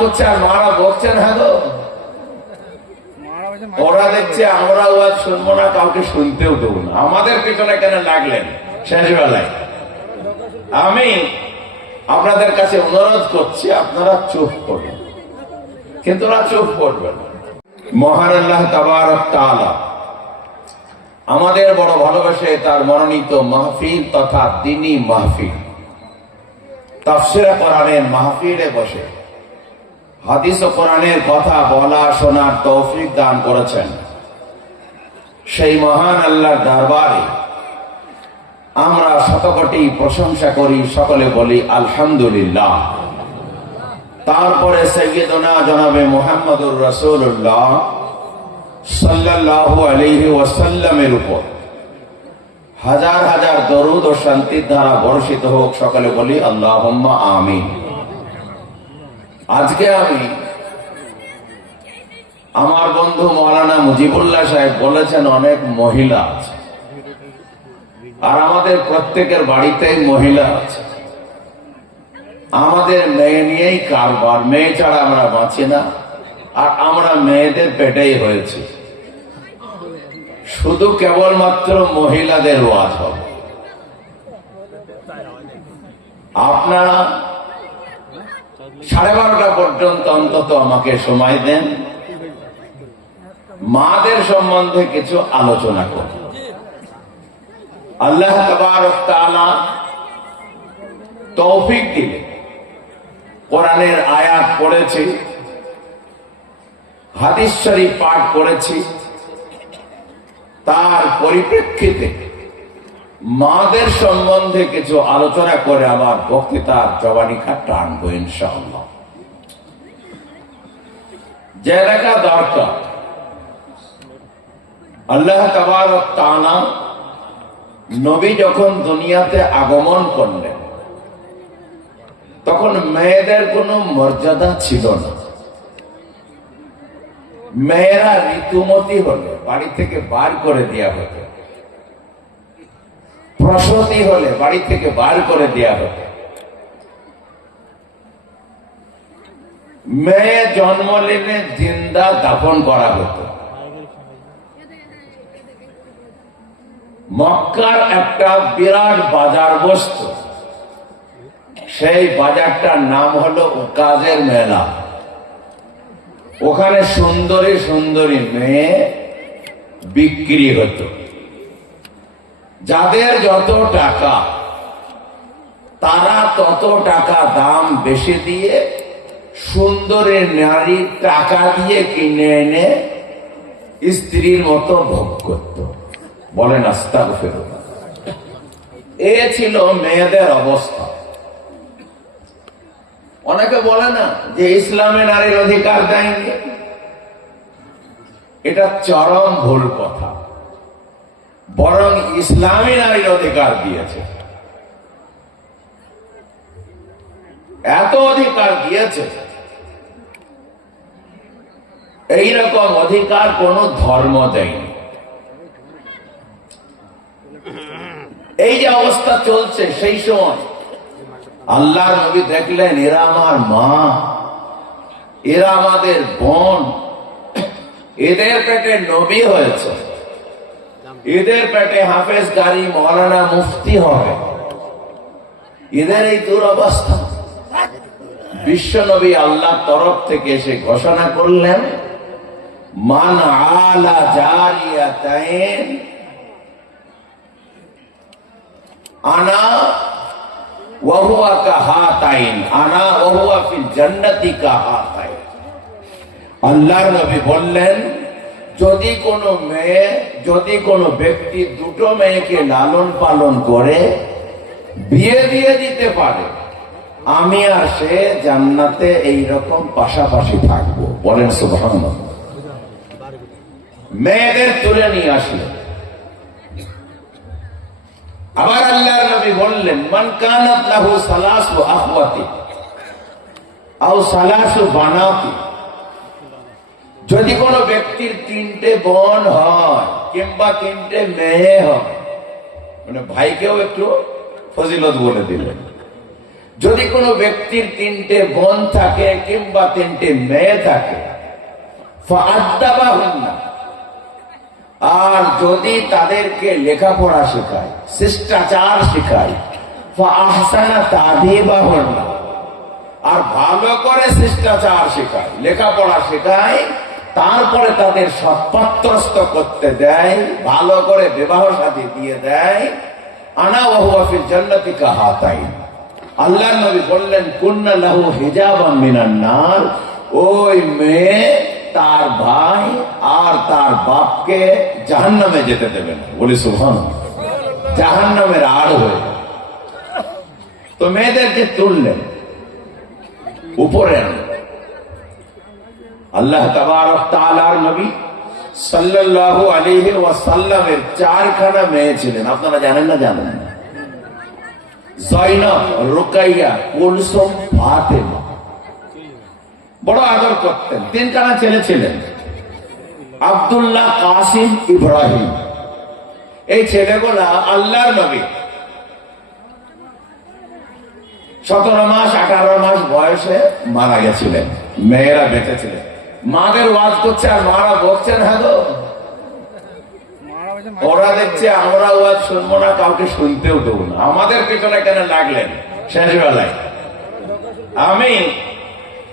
করছে আর মারা বকছেন। হ্যাঁ গো, ওরা দেখছে আমরা ওয়াজ শুনবো না, কাউকে শুনতেও দেবো না, আমাদের পিছনে কেন লাগলেন শেষ বেলায়। আমি আপনাদের কাছে অনুরোধ করছি, আপনারা চুপ করবেন, কিন্তু ওরা চুপ করবেন। মহান আল্লাহ তাবারক তাআলা আমাদের বড় ভালোবাসে তার মনোনীত মাহফিল তথা দ্বীনি মাহফিল, তাফসীরে কোরআনের মাহফিলে বসে হাদিস ও কোরআনের কথা বলা শোনার তৌফিক দান করেছেন। সেই মহান আল্লাহর দরবারে আমরা শতকোটি প্রশংসা করি, সকলে বলি আলহামদুলিল্লাহ। তারপরে সাইয়্যিদুনা জনাবে মুহাম্মদুর রাসূলুল্লাহ সাল্লাল্লাহু আলাইহি ওয়াসাল্লামের উপর হাজার হাজার দরুদ ও শান্তির ধারা বর্ষিত হোক, সকলে বলি আল্লাহুম্মা আমিন। আজকে আমি আমার বন্ধু মাওলানা মুজিবুল্লাহ সাহেব বলেছেন অনেক মহিলা আছে, আর আমাদের প্রত্যেকের বাড়িতেই মহিলা আছে। আমাদের মেয়ে নিয়েই কারবার, মেয়ে ছাড়া আমরা বাঁচি না, আর আমরা মেয়েদের পেটেই হয়েছি। শুধু কেবলমাত্র মহিলাদের ওয়াজ হবে। আপনারা 12:30 পর্যন্ত অন্তত আমাকে সময় দেন, মাদের সম্বন্ধে কিছু আলোচনা করব। আল্লাহ তাবারক তাআলা তৌফিক দিলে কোরআনের আয়াত পড়েছি, হাদিস শরীফ পাঠ করেছি, তার পরিপ্রেক্ষিতে মাদের সম্বন্ধে কিছু আলোচনা করে আমার বক্তৃতার জবানিকাটা আনবো ইনশাআল্লাহ। যে লেখা দরকার, আল্লাহ তাবারক তাআলা নবী যখন দুনিয়াতে আগমন করলেন তখন মেয়েদের কোনো মর্যাদা ছিল না। মেয়েরা ঋতুমতি হলে বাড়ি থেকে বার করে দেওয়া হতো, প্রসূতি হলে বাড়ি থেকে বার করে দেওয়া হতো, মেয়ে জন্ম নিলে জিন্দা দাফন করা হতো। মক্কার একটা বিরাট বাজার বসতো, সেই বাজারটার নাম হলো উকাজের মেলা। ওখানে সুন্দরী সুন্দরী মেয়ে বিক্রি হতো। যাদের যত টাকা তারা তত টাকা দাম বেশি দিয়ে সুন্দরী নারী টাকা দিয়ে কিনে এনে স্ত্রীর মতো ভোগ করত। বলেন আস্তাগফিরুল্লাহ। এ ছিল মেয়েদের অবস্থা। অনেকে বলে না যে ইসলামে নারীর অধিকার দেয়নি, এটা চরম ভুল কথা। বরং ইসলামী নারীর অধিকার দিয়েছে, এত অধিকার দিয়েছে, এইরকম অধিকার কোন ধর্ম দেয়নি। এই যে অবস্থা চলছে, সেই সময় আল্লাহর নবী দেখলেন এরা আমার মা, এরা আমাদের বোন, এদের পেটে নবী হয়েছে, এদের পেটে হাফেজ গারি মৌলানা মুফতি হবে, এদের এই দুরবস্থা। বিশ্ব নবী আল্লাহর তরফ থেকে এসে ঘোষণা করলেন, মান আলা জারিয়াতাইন আনা ওয়া হুয়া কাহাতাইন, আনা ওয়া হুয়া ফিল জান্নাতি কাহাতাইন। আল্লাহর নবী বললেন, যদি কোনো মেয়ে, যদি কোনো ব্যক্তি দুটো মেয়েকে লালন পালন করে বিয়ে দিয়ে দিতে পারে, আমি আর সে জান্নাতে এইরকম পাশাপাশি থাকবো। বলেন সুবহানাল্লাহ। মেয়েদের তুলে নিয়ে আসলেন। আবার আল্লাহর নবী বললেন, মান কানাত লাহু সালাসু আখওয়াতি আও সালাসু বানাতি, যদি কোনো ব্যক্তির 3টে বোন হয় কিংবা 3টে মেয়ে হয়, মানে ভাইকেও একটু ফজিলত বলে দিলেন, যদি কোনো ব্যক্তির 3টে বোন থাকে কিংবা 3টে মেয়ে থাকে, ফাআদ্দাবাহুন্না, আর যদি তাদেরকে লেখাপড়া শেখায়, শিষ্টাচার শেখায়, ফাআহসানা তা'দীবাহুন্না, আর ভালো করে শিষ্টাচার শেখায়, লেখাপড়া শেখায়, তারপরে তাদের সৎপাত্রস্থ করতে দেয়, ভালো করে বিবাহ শাদী দিয়ে দেয়, আনা ওয়া হুয়া ফিল জান্নাতি কাহাতাইন, আল্লাহর নবী বললেন কুন্না লাহু হিজাবাম মিনান নার, ওই মেয়ে তার ভাই আর তার বাপকে জাহান্নামে যেতে দেবে না। বলি সুবহানাল্লাহ। জাহান্নামের আড় হয়ে। তো মেয়েদেরকে তুললেন, উপরে আনলেন। আল্লাহ তাবারক তাআলার নবী সাল্লাল্লাহু আলাইহি ওয়াসাল্লামের 4খানা মেয়ে ছিলেন। আপনারা জানেন না? জানেন না? জয়নব, রুকাইয়া, কুলসুম, ফাতেমা। বড় আদর করতেন। 3খানা ছেলে ছিলেন, আব্দুল্লাহ, কাসিম, ইব্রাহিম। এই ছেলেগুলা আল্লাহর নবী 17 মাস 18 মাস বয়সে মারা গেছিলেন। মেয়েরা বেঁচে ছিলেন। মাদের ওয়াজ করছে আর মারা বকছেন, হ্যাঁ গো, ওরা দেখছে আমরা ওয়াজ শুনবো না, কাউকে শুনতেও দেবো না, আমাদের পিছনে কেন লাগলেন? শেষ বেলায় আমি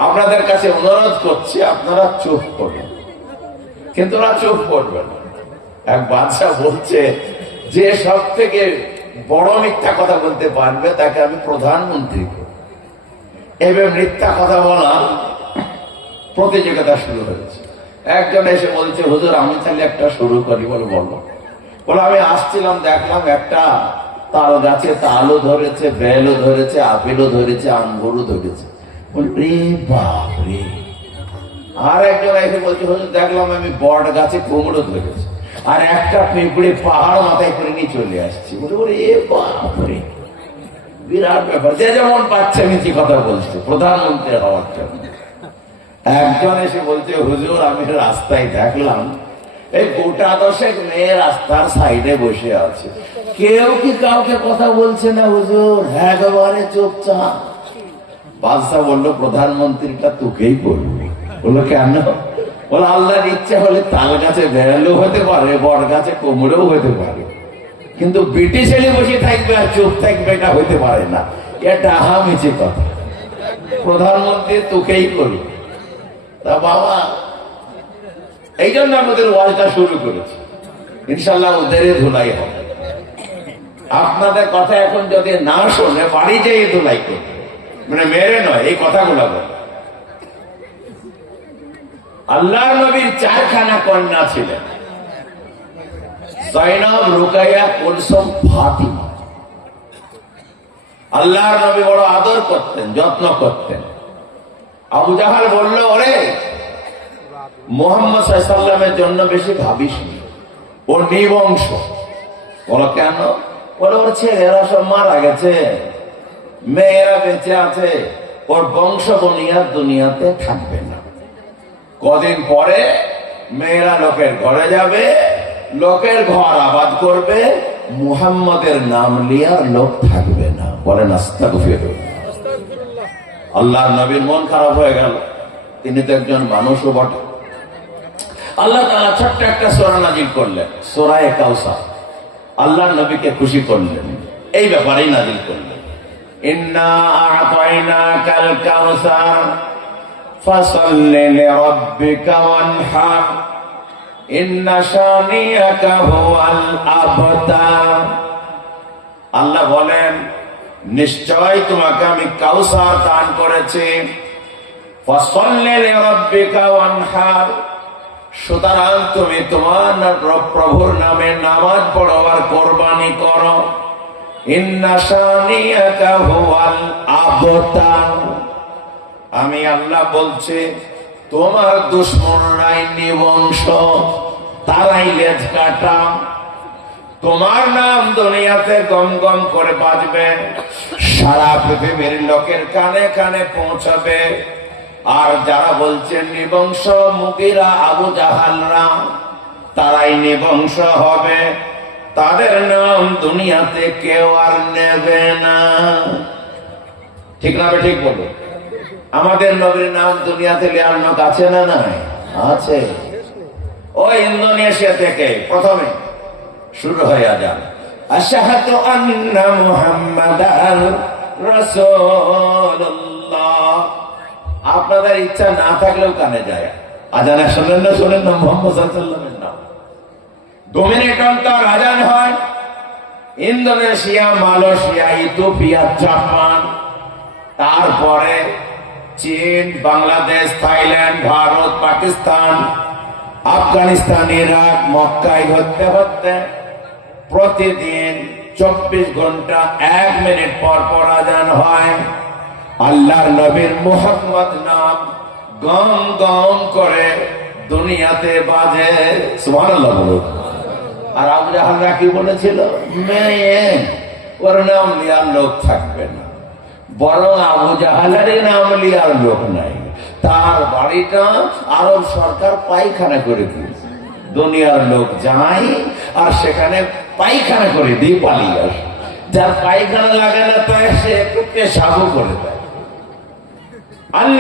আপনাদের কাছে অনুরোধ করছি, আপনারা চুপ করবেন। কিন্তু ওরা চুপ করবে না। এক বাদশা বলছে, যে সব থেকে বড় মিথ্যা কথা বলতে পারবে তাকে আমি প্রধানমন্ত্রী করব। এবার মিথ্যা কথা বলা প্রতিযোগিতা শুরু হয়েছে। একজন এসে বলছে, হুজুর আমি তাহলে একটা শুরু করি। বলো। বলে আমি আসছিলাম, দেখলাম একটা তাল গাছে তালও ধরেছে, বেলও ধরেছে, আপেলও ধরেছে, আঙ্গুরও ধরেছে। বলি বাপরে। আর একজন এসে বলছে, হুজুর দেখলাম আমি বট গাছে কুমড়ো ধরেছে, আর একটা পিঁপড়ে পাহাড় মাথায় করে নিয়ে চলে আসছে। বলে এ বাপরে, বিরাট ব্যাপার। যে যেমন পাচ্ছে মিছি কথা বলছে প্রধানমন্ত্রী হওয়ার জন্য। একজন এসে বলছে, হুজুর আমি রাস্তায় দেখলাম এই গোটা 10 মেয়ে রাস্তার সাইডে বসে আছে, কেউ কি কাউকে কথা বলছে না হুজুর, একেবারে চুপচাপ। বাদশা বললো, প্রধানমন্ত্রীটা তোকেই বলবি। বললো কেন? বলে আল্লাহর ইচ্ছা হলে তাল গাছে বেড়ালেও হতে পারে, বট গাছে কোমরেও হতে পারে, কিন্তু বিটি ছেলে বসে থাকবে আর চুপ থাকবে এটা হইতে পারে না। এটা হামিছে কথা, প্রধানমন্ত্রী তোকেই করবে। তা বাবা, এই জন্য আমাদের ওয়াজটা শুরু করেছি। ইনশাল্লাহ ওদের ধুলাই হবে। আপনাদের কথা এখন যদি না শোনে বাড়ি যেয়ে ধুলাই করবে, মানে মেরে নয়, এই কথাগুলো বলে। আল্লাহর নবীর 4খানা কন্যা ছিলেন, জয়নব, রুকাইয়া, কুলসুম, ফাতিমা। আল্লাহর নবী বড় আদর করতেন, যত্ন করতেন। আবু জাহাল বলল, ওরে মুহাম্মদ সাল্লাল্লাহু আলাইহি ওয়াসাল্লামের জন্য বেশি ভাবিস না, ও নিবংশ। বলো কেন? বলে ওর ছেলেরা সব মারা গেছে, মেয়েরা বেঁচে আছে, ওর বংশ বনিয়াদ দুনিয়াতে থাকবে না। কদিন পরে মেয়েরা লোকের ঘরে যাবে, লোকের ঘর আবাদ করবে, মুহাম্মাদের নাম লিয়ার লোক থাকবে না। বলেন আস্তাগফিরুল্লাহ। আল্লাহর নবীর মন খারাপ হয়ে গেল। তিনি তো একজন মানুষও বটে। আল্লাহ তাআলা ছোট্ট একটা সূরা নাযিল করলেন, সূরা কাউসার। আল্লাহর নবীকে খুশি করলেন, এই ব্যাপারেই নাযিল করলেন, ইন্না আ'তাইনাকাল কাউসার ফাসাল্লি লিরাব্বিকা ওয়ানহার ইন্না শানিয়াকা হুয়াল আবতার। আল্লাহ বলেন, নিশ্চয় তোমাকে আমি কাউসার দান করেছি। ফাসাল্লি লিরাব্বিকা ওয়ানহার, সুতরাং তুমি তোমার প্রভুর নামে নামাজ পড়ো আর কোরবানি করো। ইন্না শানিয়াকা হুয়াল আবতার, আমি আল্লাহ বলছি তোমার দুশমনরাই নিবংশ, তারাই লেজ কাটা। তোমার নাম দুনিয়াতে গম গম করে বাজবে, সারা পৃথিবীর লোকের কানে কানে পৌঁছাবে। আর যারা বলছেন নিবংশ, মুগীরা, আবু জাহালরা, তারাই নিবংশ হবে, তাদের নাম দুনিয়াতে কেউ আর নেবে না। ঠিক না? ঠিক বলো। আমাদের নবীর নাম দুনিয়াতে লেয়ার লোক আছে না? নাই আছে। ওই ইন্দোনেশিয়া থেকে প্রথমে শুরু হয়ে যান, আশহাদু আন্না মুহাম্মাদান রাসূলুল্লাহ। আপনাদের ইচ্ছা না থাকলেও কানে যায়, আজানে শোনেন না মুহাম্মদ সাল্লাল্লাহু আলাইহি ওয়াসাল্লামের নাম। 2 মিনিট অন্তর আজান হয়। ইন্দোনেশিয়া, মালয়েশিয়া, ইথিওপিয়া, জাপান, তারপরে চীন, বাংলাদেশ, থাইল্যান্ড, ভারত, পাকিস্তান, আফগানিস্তান, ইরাক, মক্কায় হতে হতে প্রতিদিন 24 ঘন্টা 1 মিনিট পর পর আজান হয়। আল্লাহর নবীর মুহাম্মদ নাম গম গম করে দুনিয়াতে বাজে। সুবহানাল্লাহ বলুন। আর আবু জাহালরা কি বলেছিল? মেয়ে ওর নাম লিয়ার লোক থাকবে না। বরং আবু জাহালের নাম লিয়ার লোক নাই, তার বাড়িটা আরব সরকার পায়খানা করে দিয়েছে। দুনিয়ার লোক যায় আর সেখানে পায়খানা করে দিয়ে পালিয়ে আসে। যার পায়খানা লাগে না তাই সে একটু পেশাবও করে দেয়। আল্লাহ